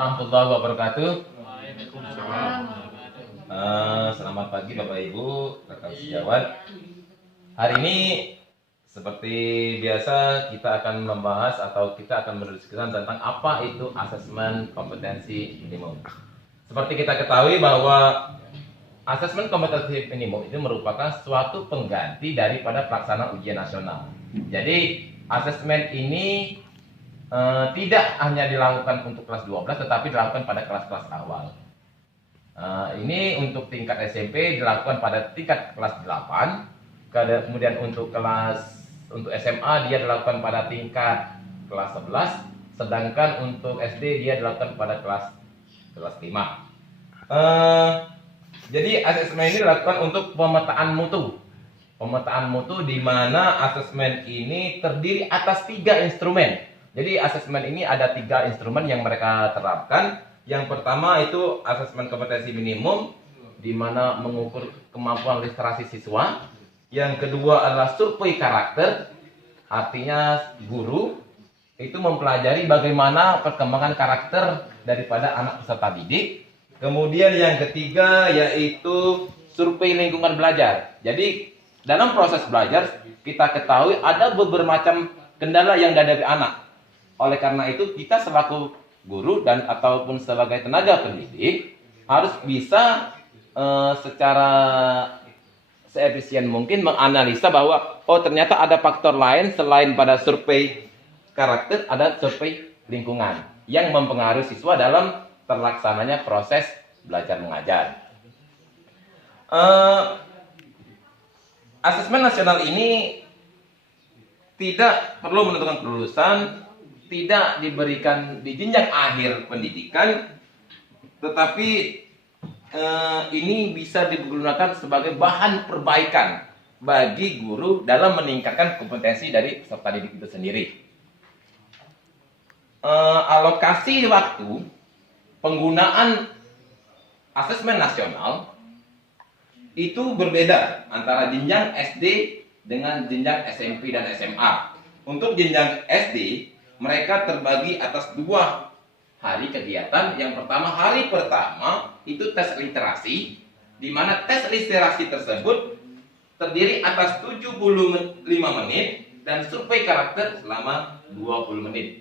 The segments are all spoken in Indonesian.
warahmatullahi wabarakatuh. Waalaikumsalam. Selamat pagi Bapak Ibu, rekan sejawat. Hari ini seperti biasa kita akan membahas atau kita akan berdiskusi tentang apa itu asesmen kompetensi minimum. Seperti kita ketahui bahwa asesmen kompetensi minimum itu merupakan suatu pengganti daripada pelaksanaan ujian nasional. Jadi asesmen ini tidak hanya dilakukan untuk kelas 12 tetapi dilakukan pada kelas-kelas awal. Ini untuk tingkat SMP dilakukan pada tingkat kelas 8. Kemudian untuk SMA dia dilakukan pada tingkat kelas 11, sedangkan untuk SD dia dilakukan pada kelas 5. Jadi asesmen ini dilakukan untuk pemetaan mutu. Pemetaan mutu di mana asesmen ini terdiri atas 3 instrumen. Jadi asesmen ini ada 3 instrumen yang mereka terapkan. Yang pertama itu asesmen kompetensi minimum, di mana mengukur kemampuan literasi siswa. Yang kedua adalah survei karakter, artinya guru itu mempelajari bagaimana perkembangan karakter daripada anak peserta didik. Kemudian yang ketiga yaitu survei lingkungan belajar. Jadi dalam proses belajar kita ketahui ada beberapa macam kendala yang dihadapi anak. Oleh karena itu kita selaku guru dan ataupun sebagai tenaga pendidik harus bisa secara seefisien mungkin menganalisa bahwa ternyata ada faktor lain selain pada survei karakter, ada survei lingkungan yang mempengaruhi siswa dalam terlaksananya proses belajar mengajar. Asesmen nasional ini tidak perlu menentukan kelulusan, tidak diberikan di jenjang akhir pendidikan, tetapi ini bisa digunakan sebagai bahan perbaikan bagi guru dalam meningkatkan kompetensi dari peserta didik itu sendiri. Alokasi waktu penggunaan asesmen nasional itu berbeda antara jenjang SD dengan jenjang SMP dan SMA. Untuk jenjang SD mereka terbagi atas 2 hari kegiatan. Yang pertama, hari pertama itu tes literasi, di mana tes literasi tersebut terdiri atas 75 menit dan survei karakter selama 20 menit.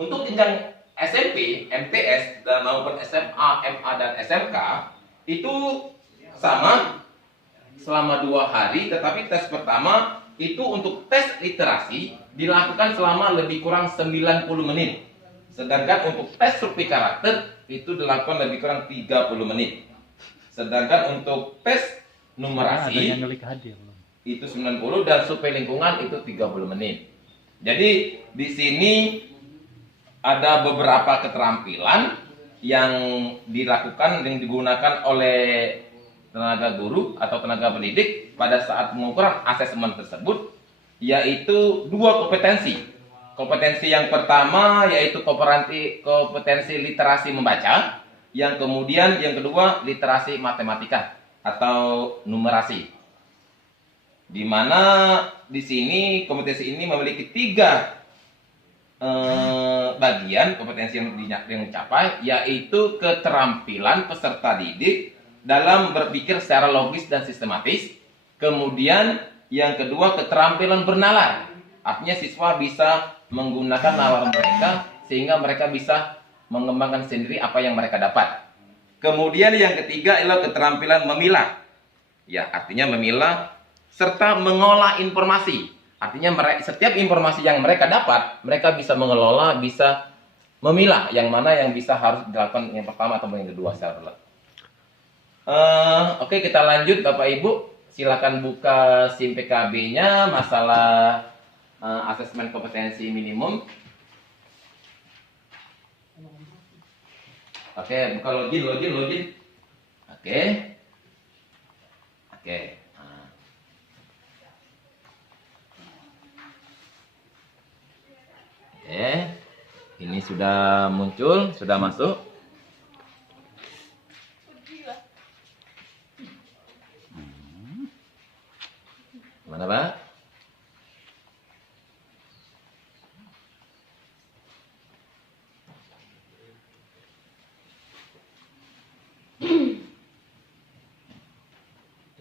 Untuk jenjang SMP, MTS dan maupun SMA, MA dan SMK itu sama selama 2 hari, tetapi tes pertama itu untuk tes literasi dilakukan selama lebih kurang 90 menit. Sedangkan untuk tes survei karakter itu dilakukan lebih kurang 30 menit. Sedangkan untuk tes numerasi itu 90 dan survei lingkungan itu 30 menit. Jadi di sini ada beberapa keterampilan yang dilakukan dan digunakan oleh tenaga guru atau tenaga pendidik pada saat pengukuran asesmen tersebut, yaitu 2 kompetensi. Kompetensi yang pertama yaitu kompetensi literasi membaca, yang kemudian yang kedua literasi matematika atau numerasi. Di mana di sini kompetensi ini memiliki 3 bagian kompetensi yang dicapai, yaitu keterampilan peserta didik dalam berpikir secara logis dan sistematis. Kemudian yang kedua keterampilan bernalar, artinya siswa bisa menggunakan nalar mereka sehingga mereka bisa mengembangkan sendiri apa yang mereka dapat. Kemudian yang ketiga adalah keterampilan memilah, ya artinya memilah serta mengolah informasi. Artinya setiap informasi yang mereka dapat, mereka bisa mengelola, bisa memilah yang mana yang bisa harus dilakukan yang pertama atau yang kedua secara Oke, kita lanjut Bapak Ibu. Silakan buka SIM PKB-nya masalah asesmen kompetensi minimum. Oke, buka login. Oke. Ini sudah muncul, sudah masuk. Mana Pak?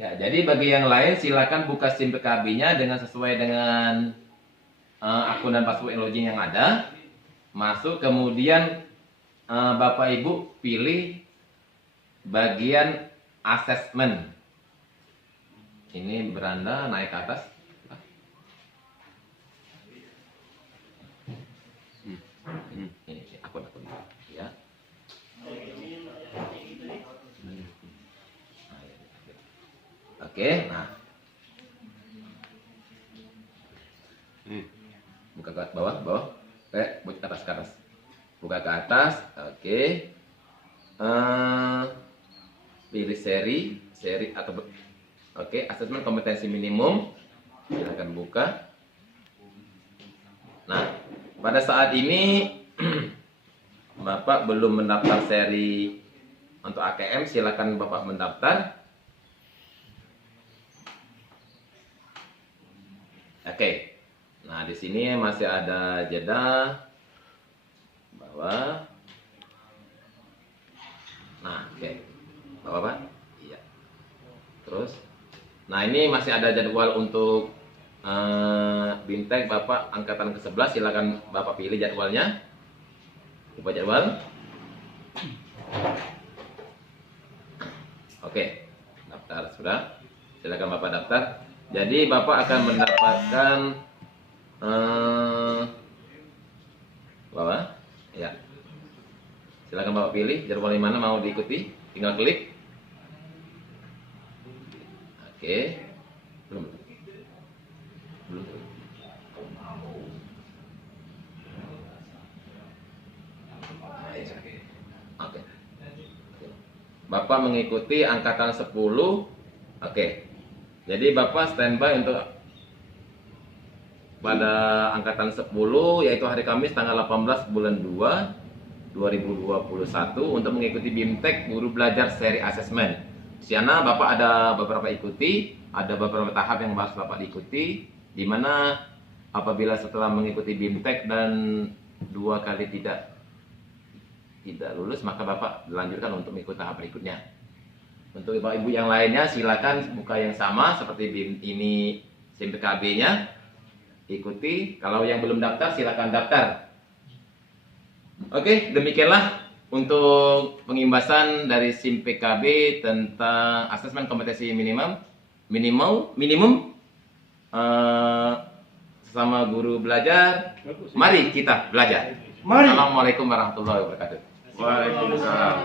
Ya, jadi bagi yang lain silakan buka SIM PKB-nya dengan sesuai dengan akun dan password login yang ada. Masuk, kemudian Bapak Ibu pilih bagian asesmen. Ini beranda naik ke atas. Ini akun-akun ya. Oke, nah. Buka ke bawah, bawah. Buka ke atas, ke atas. Buka ke atas, oke. Pilih seri atau oke, asesmen kompetensi minimum. Silakan buka. Nah, pada saat ini Bapak belum mendaftar seri untuk AKM, silakan Bapak mendaftar. Oke. Nah, di sini masih ada jeda bawah. Nah, oke. Bapak, iya. Terus, nah ini masih ada jadwal untuk BIMTEK Bapak angkatan ke-11. Silakan Bapak pilih jadwalnya. Coba jadwal. Oke, daftar sudah. Silakan Bapak daftar. Jadi Bapak akan mendapatkan bawah, ya. Silakan Bapak pilih jadwal di mana mau diikuti. Tinggal klik. Oke. Belum. Oke. Bapak mengikuti angkatan 10. Oke. Jadi Bapak standby untuk pada angkatan 10, yaitu hari Kamis tanggal 18 bulan 2 2021 untuk mengikuti BIMTEK Guru Belajar Seri Asesmen. Di sana Bapak ada beberapa ada beberapa tahap yang harus Bapak ikuti, di mana apabila setelah mengikuti BIMTEK dan 2 kali tidak lulus, maka Bapak dilanjutkan untuk mengikuti tahap berikutnya. Untuk Bapak Ibu yang lainnya silakan buka yang sama seperti ini SIM PKB-nya. Ikuti. Kalau yang belum daftar silakan daftar. Oke, demikianlah untuk pengimbasan dari SIM PKB tentang asesmen kompetensi minimum sesama guru belajar. Mari kita belajar. Assalamualaikum warahmatullahi wabarakatuh. Waalaikumsalam.